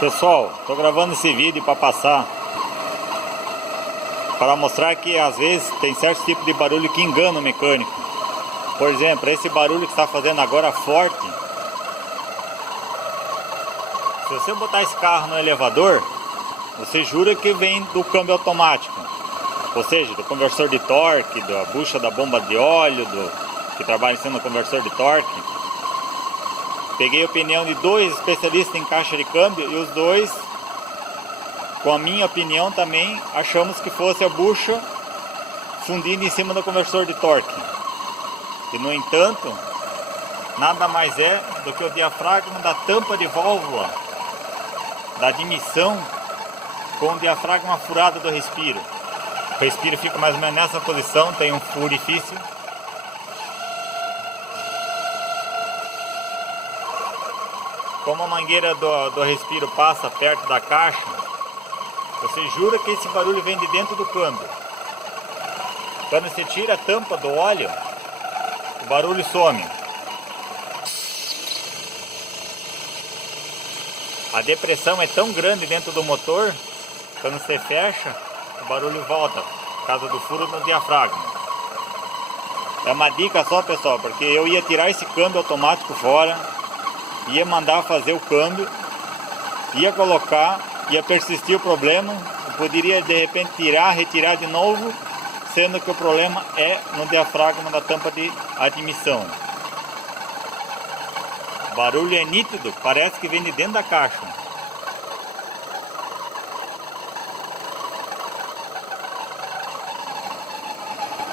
Pessoal, estou gravando esse vídeo para mostrar que às vezes tem certo tipo de barulho que engana o mecânico. Por exemplo, esse barulho que está fazendo agora forte. Se você botar esse carro no elevador, você jura que vem do câmbio automático, ou seja, do conversor de torque, da bucha da bomba de óleo, que trabalha sendo no conversor de torque. Peguei a opinião de dois especialistas em caixa de câmbio e os dois, com a minha opinião também, achamos que fosse a bucha fundindo em cima do conversor de torque. E no entanto, nada mais é do que o diafragma da tampa de válvula da admissão com o diafragma furado do respiro. O respiro fica mais ou menos nessa posição, tem um orifício. Como a mangueira do respiro passa perto da caixa, você jura que esse barulho vem de dentro do câmbio. Quando você tira a tampa do óleo, o barulho some. A depressão é tão grande dentro do motor, quando você fecha, o barulho volta, por causa do furo no diafragma. É uma dica só, pessoal, porque eu ia tirar esse câmbio automático fora, ia mandar fazer o câmbio, ia colocar, ia persistir o problema, eu poderia de repente retirar de novo, sendo que o problema é no diafragma da tampa de admissão. O barulho é nítido, parece que vem de dentro da caixa.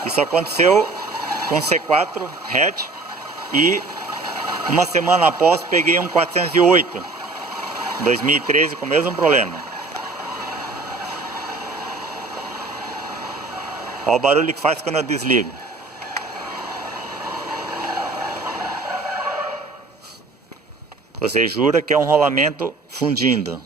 Isso aconteceu com C4 hatch e uma semana após peguei um 408 2013 com o mesmo problema. Olha o barulho que faz quando eu desligo. Você jura que é um rolamento fundindo.